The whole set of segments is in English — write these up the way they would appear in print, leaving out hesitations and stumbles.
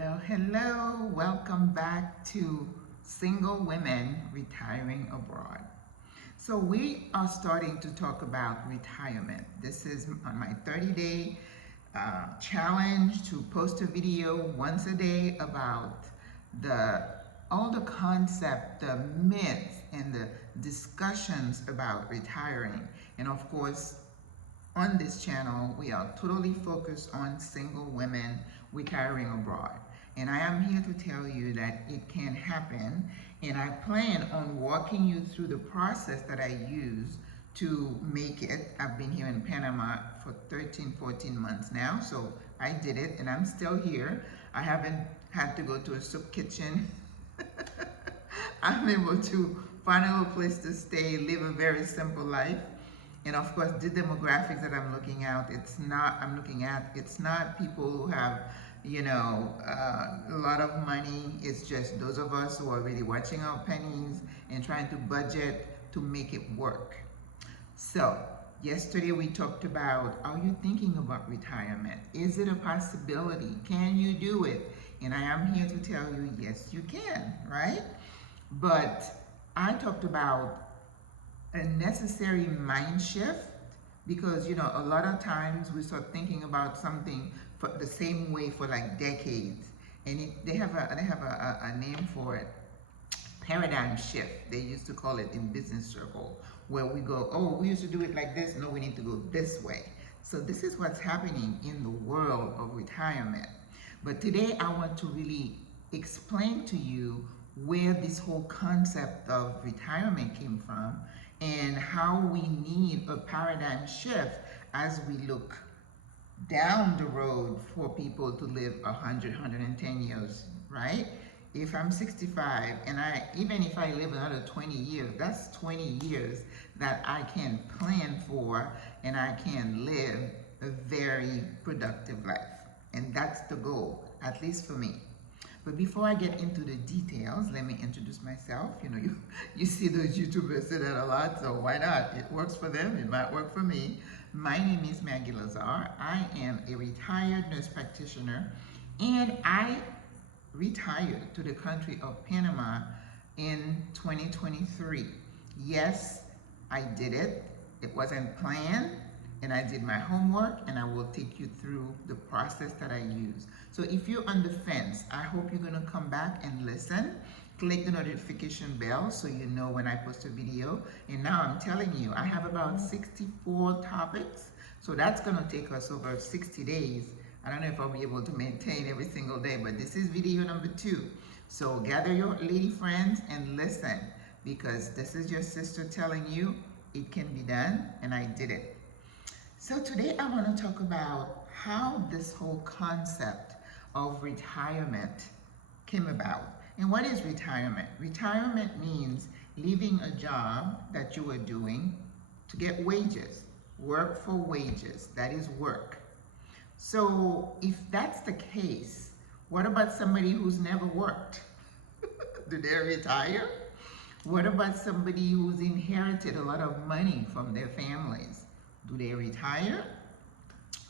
Hello. Welcome back to Single Women Retiring Abroad. So we are starting to talk about retirement. This is on my 30-day challenge to post a video once a day about all the concept, the myths, and the discussions about retiring. And of course, on this channel, we are totally focused on single women retiring abroad. And I am here to tell you that it can happen, and I plan on walking you through the process that I use to make it. I've been here in Panama for 14 months now, so I did it, and I'm still here. I haven't had to go to a soup kitchen. I'm able to find a little place to stay, live a very simple life. And of course, the demographics that I'm looking at, it's not people who have, a lot of money. It's just those of us who are really watching our pennies and trying to budget to make it work. So yesterday we talked about, are you thinking about retirement? Is it a possibility? Can you do it? And I am here to tell you, yes, you can, right? But I talked about a necessary mind shift, because a lot of times we start thinking about something for the same way for like decades, and they have a name for it, paradigm shift. They used to call it in business circle, where we go, oh, we used to do it like this, no, we need to go this way. So this is what's happening in the world of retirement. But today I want to really explain to you where this whole concept of retirement came from, and how we need a paradigm shift as we look down the road for people to live 100, 110 years, right? If I'm 65 and even if I live another 20 years, that's 20 years that I can plan for, and I can live a very productive life. And that's the goal, at least for me. But before I get into the details, let me introduce myself. You see those YouTubers say that a lot, so why not? It works for them, it might work for me. My name is Maggie Lazar. I am a retired nurse practitioner, and I retired to the country of Panama in 2023. Yes, I did it. It wasn't planned, and I did my homework, and I will take you through the process that I use. So if you're on the fence, I hope you're gonna come back and listen. Click the notification bell so you know when I post a video. And now I'm telling you, I have about 64 topics. So that's gonna take us over 60 days. I don't know if I'll be able to maintain every single day, but this is video number 2. So gather your lady friends and listen, because this is your sister telling you it can be done, and I did it. So today I want to talk about how this whole concept of retirement came about. And what is retirement? Retirement means leaving a job that you were doing to get wages. Work for wages, that is work. So if that's the case, what about somebody who's never worked? Do they retire? What about somebody who's inherited a lot of money from their families? Do they retire?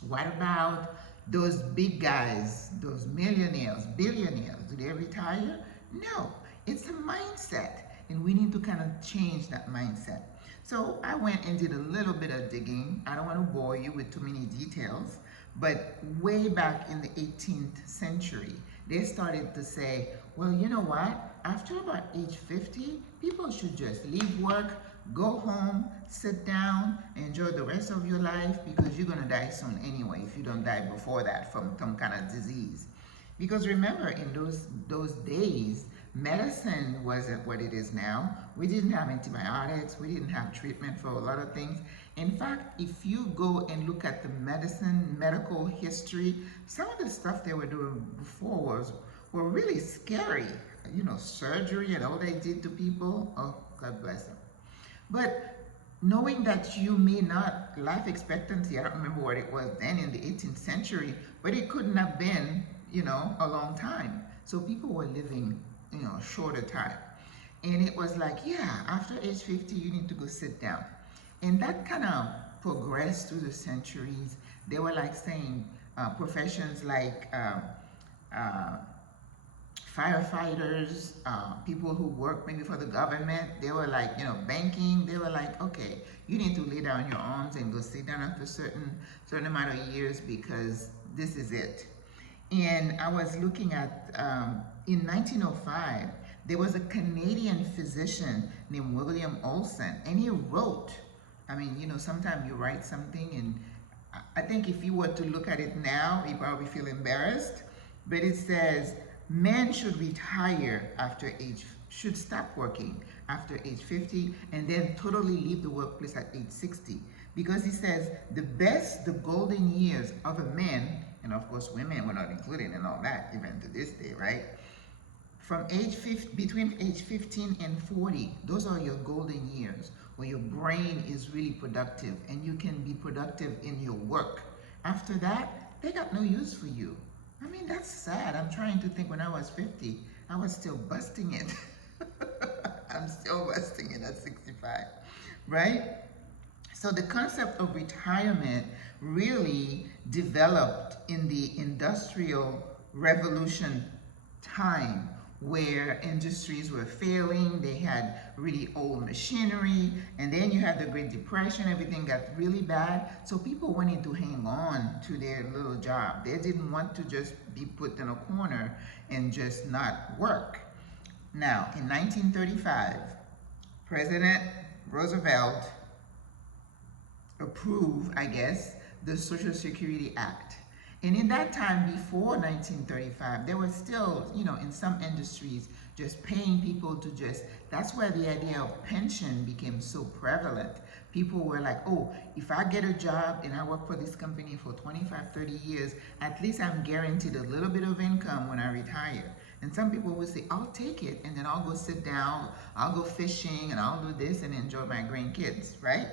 What about those big guys, those millionaires, billionaires? Do they retire? No, it's a mindset, and we need to kind of change that mindset. So I went and did a little bit of digging. I don't want to bore you with too many details, but way back in the 18th century, they started to say, well, you know what? After about age 50, people should just leave work, go home, sit down, enjoy the rest of your life, because you're going to die soon anyway if you don't die before that from some kind of disease. Because remember, in those days, medicine wasn't what it is now. We didn't have antibiotics. We didn't have treatment for a lot of things. In fact, if you go and look at the medical history, some of the stuff they were doing before were really scary. Surgery and all they did to people, oh, God bless them. But knowing that you may not, life expectancy, I don't remember what it was then in the 18th century, but it couldn't have been, a long time. So people were living, a shorter time. And it was like, yeah, after age 50, you need to go sit down. And that kind of progressed through the centuries. They were like saying professions like firefighters, people who work maybe for the government. They were like, banking. They were like, okay, you need to lay down your arms and go sit down after certain amount of years because this is it. And I was looking at, in 1905, there was a Canadian physician named William Olson, and he wrote, I mean, sometimes you write something, and I think if you were to look at it now, you probably feel embarrassed, but it says, men should retire should stop working after age 50, and then totally leave the workplace at age 60. Because he says, the golden years of a man, and of course women were not included in all that, even to this day, right? Between age 15 and 40, those are your golden years where your brain is really productive and you can be productive in your work. After that, they got no use for you. I mean, that's sad. I'm trying to think, when I was 50, I was still busting it. I'm still busting it at 65, right? So the concept of retirement really developed in the Industrial Revolution time, where industries were failing, they had really old machinery, and then you had the Great Depression, everything got really bad, so people wanted to hang on to their little job. They didn't want to just be put in a corner and just not work. Now, in 1935, President Roosevelt approved, I guess, the Social Security Act. And in that time, before 1935, there was still, in some industries, just paying people to that's where the idea of pension became so prevalent. People were like, oh, if I get a job and I work for this company for 25, 30 years, at least I'm guaranteed a little bit of income when I retire. And some people would say, I'll take it, and then I'll go sit down, I'll go fishing, and I'll do this and enjoy my grandkids, right?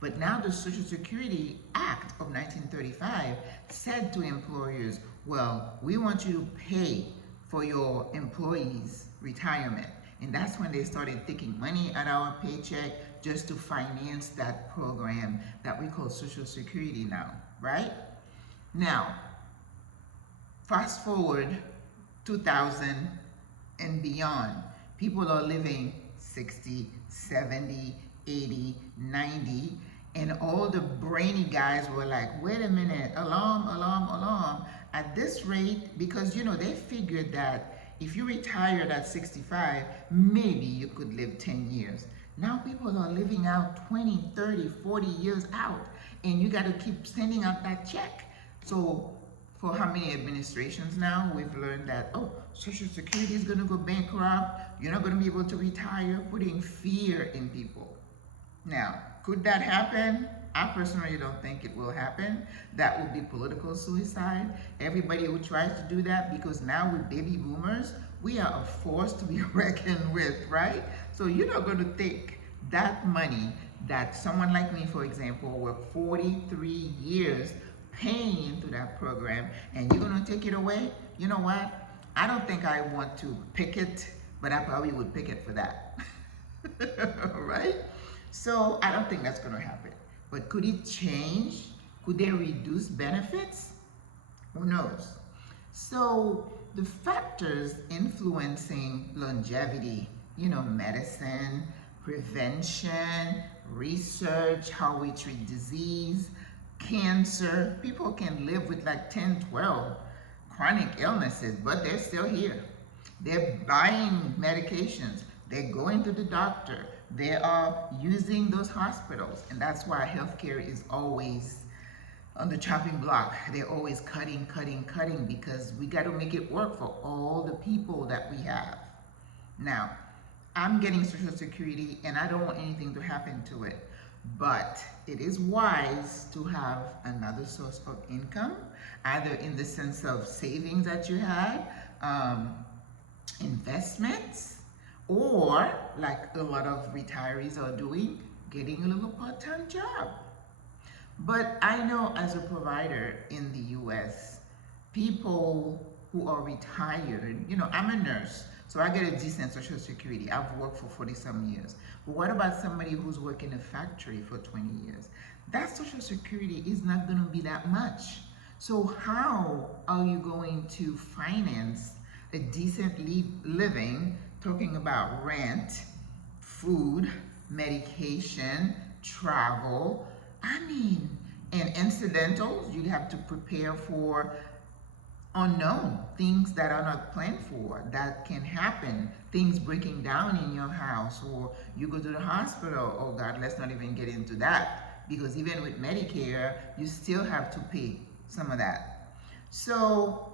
But now the Social Security Act of 1935 said to employers, well, we want you to pay for your employees' retirement. And that's when they started taking money out of our paycheck just to finance that program that we call Social Security now, right? Now, fast forward 2000 and beyond, people are living 60, 70, 80, 90, and all the brainy guys were like, wait a minute, alarm, alarm, alarm. At this rate, because they figured that if you retired at 65, maybe you could live 10 years. Now people are living out 20, 30, 40 years out, and you got to keep sending out that check. So for how many administrations now, we've learned that, oh, Social Security is going to go bankrupt, you're not going to be able to retire, putting fear in people. Now, could that happen? I personally don't think it will happen. That would be political suicide. Everybody who tries to do that, because now with baby boomers, we are a force to be reckoned with, right? So you're not going to take that money that someone like me, for example, worked 43 years paying into that program, and you're going to take it away? You know what? I don't think I want to picket, but I probably would picket for that. Right? So I don't think that's going to happen. But could it change? Could they reduce benefits? Who knows? So the factors influencing longevity, medicine, prevention, research, how we treat disease, cancer. People can live with like 10, 12 chronic illnesses, but they're still here. They're buying medications. They're going to the doctor. They are using those hospitals. And that's why healthcare is always on the chopping block. They're always cutting, cutting, cutting, because we got to make it work for all the people that we have. Now, I'm getting Social Security and I don't want anything to happen to it. But it is wise to have another source of income, either in the sense of savings that you had, investments, or like a lot of retirees are doing, getting a little part-time job. But I know as a provider in the US, people who are retired, I'm a nurse, so I get a decent Social Security. I've worked for 40-some years. But what about somebody who's worked in a factory for 20 years? That Social Security is not going to be that much. So how are you going to finance a decent living, talking about rent, food, medication, travel. I mean, and incidentals, you have to prepare for unknown things that are not planned for that can happen, things breaking down in your house, or you go to the hospital. Oh God, let's not even get into that, because even with Medicare you still have to pay some of that. So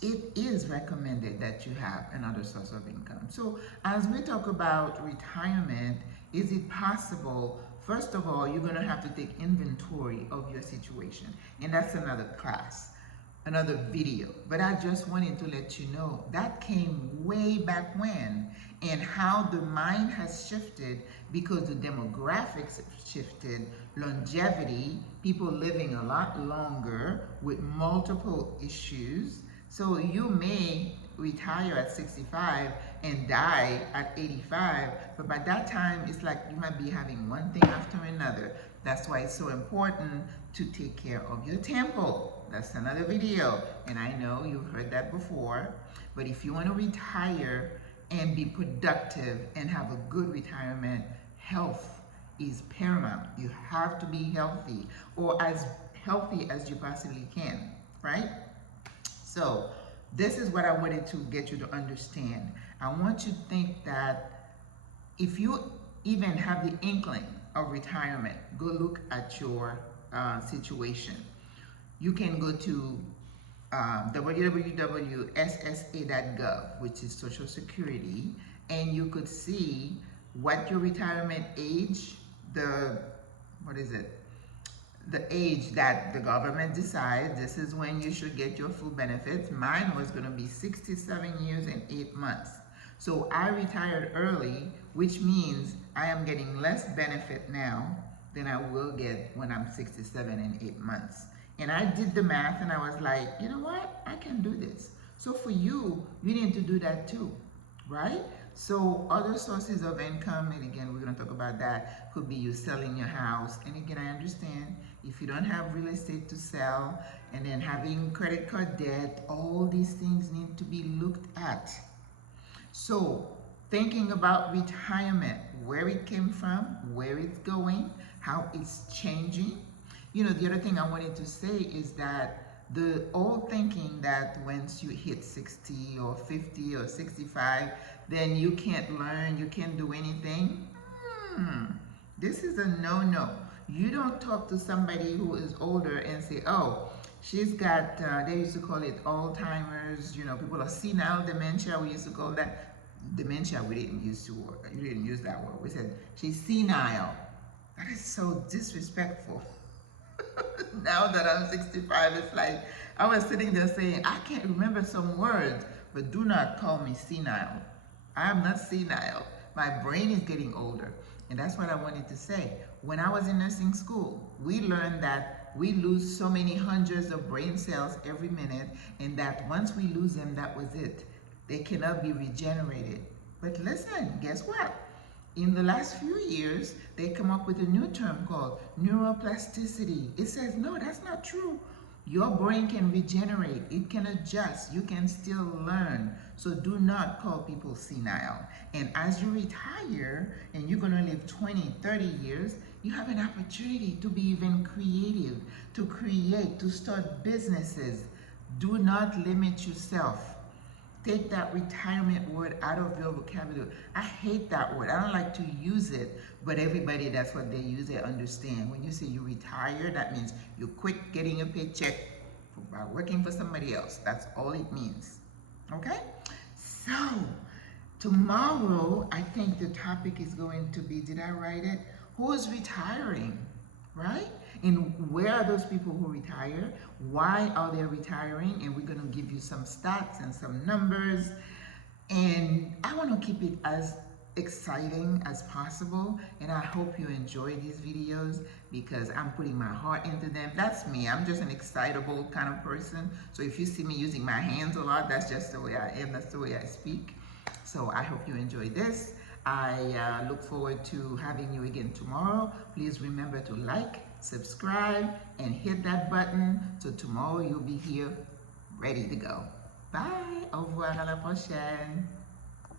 it is recommended that you have another source of income. So as we talk about retirement, is it possible? First of all, you're going to have to take inventory of your situation, and that's another class, another video. But I just wanted to let you know that came way back when, and how the mind has shifted because the demographics have shifted, longevity, people living a lot longer with multiple issues. So you may retire at 65 and die at 85, but by that time it's like you might be having one thing after another. That's why it's so important to take care of your temple. That's another video, and I know you've heard that before, but if you want to retire and be productive and have a good retirement, health is paramount. You have to be healthy, or as healthy as you possibly can, right? So this is what I wanted to get you to understand. I want you to think that if you even have the inkling of retirement, go look at your situation. You can go to www.ssa.gov, which is Social Security, and you could see what your retirement age, the age that the government decides this is when you should get your full benefits. Mine was going to be 67 years and 8 months. So I retired early, which means I am getting less benefit now than I will get when I'm 67 and 8 months. And I did the math and I was like, you know what? I can do this. So for you, you need to do that too, right? So other sources of income, and again, we're going to talk about that, could be you selling your house. And again, I understand if you don't have real estate to sell, and then having credit card debt, all these things need to be looked at. So thinking about retirement, where it came from, where it's going, how it's changing. You know, the other thing I wanted to say is that the old thinking that once you hit 60 or 50 or 65, then you can't learn, you can't do anything. This is a no-no. You don't talk to somebody who is older and say, oh, she's got, they used to call it Alzheimer's, you know, people are senile dementia, we used to call that. Dementia, we didn't use that word. We said, she's senile. That is so disrespectful. Now that I'm 65, it's like, I was sitting there saying, I can't remember some words, but do not call me senile. I'm not senile. My brain is getting older. And that's what I wanted to say. When I was in nursing school, we learned that we lose so many hundreds of brain cells every minute, and that once we lose them, that was it. They cannot be regenerated. But listen, guess what? In the last few years, they come up with a new term called neuroplasticity. It says, no, that's not true. Your brain can regenerate, it can adjust, you can still learn. So do not call people senile. And as you retire and you're gonna live 20, 30 years, you have an opportunity to be even creative, to create, to start businesses. Do not limit yourself. Take that retirement word out of your vocabulary. I hate that word. I don't like to use it, but everybody, that's what they use. They understand. When you say you retire, that means you quit getting a paycheck by working for somebody else. That's all it means. Okay? So, tomorrow, I think the topic is going to be, did I write it? Who is retiring, right? And where are those people who retire? Why are they retiring? And we're going to give you some stats and some numbers. And I want to keep it as exciting as possible. And I hope you enjoy these videos because I'm putting my heart into them. That's me. I'm just an excitable kind of person. So if you see me using my hands a lot, that's just the way I am. That's the way I speak. So I hope you enjoy this. I look forward to having you again tomorrow. Please remember to like, subscribe, and hit that button so tomorrow you'll be here ready to go. Bye. Au revoir, à la prochaine.